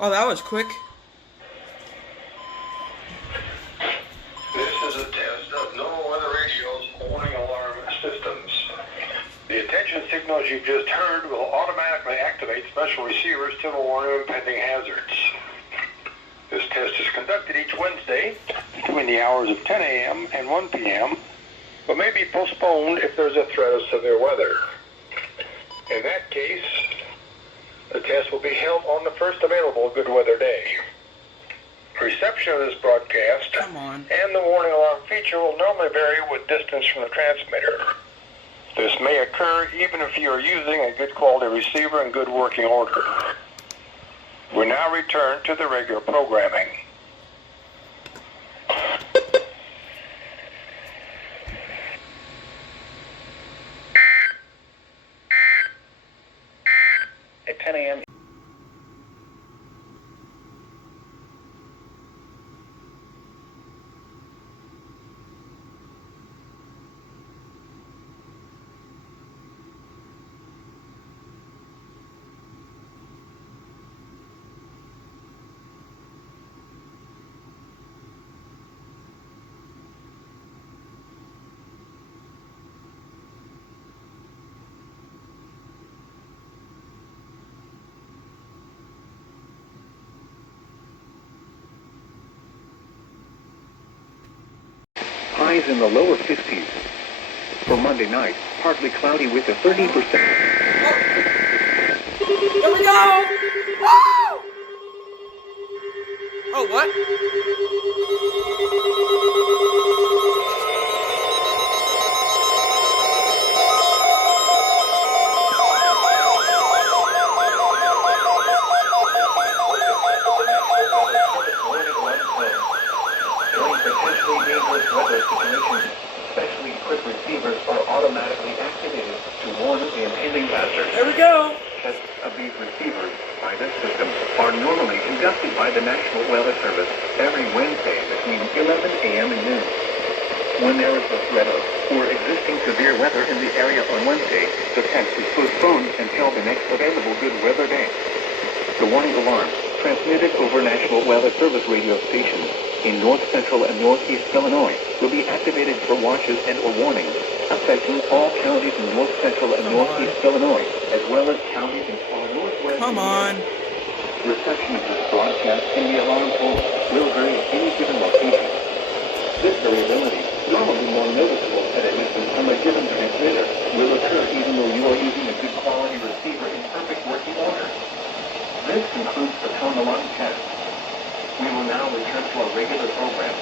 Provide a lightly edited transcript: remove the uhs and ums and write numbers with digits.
Oh, that was quick. This is a test of normal weather radio's warning alarm systems. The attention signals you've just heard will automatically activate special receivers to warn of impending hazards. This test is conducted each Wednesday between the hours of 10 a.m. and 1 p.m., but may be postponed if there's a threat of severe weather. In that case, the test will be held on the first available good weather day. Reception of this broadcast and the warning alarm feature will normally vary with distance from the transmitter. This may occur even if you are using a good quality receiver in good working order. We now return to the regular programming. At 10 a.m. Highs in the lower 50s. For Monday night, partly cloudy with a 30%. Here we go! Woo! Oh, what? Potentially dangerous weather situations, specially equipped receivers are automatically activated to warn the impending hazard. There we go. Tests of these receivers by this system are normally conducted by the National Weather Service every Wednesday between 11 a.m. and noon. When there is a threat of or existing severe weather in the area on Wednesday, the test is postponed until the next available good weather day. The warning alarm, transmitted over National Weather Service radio stations in north central and northeast Illinois, will be activated for watches and or warnings affecting all counties in north central and northeast Illinois, as well as counties in far northwest. Come on. Reception of this broadcast in the alarm tone will vary at any given location. This variability, normally more noticeable at a distance from a given transmitter, will occur even though you are using a good quality receiver in perfect working order. This concludes the tone alarm test. We will now return to our regular program.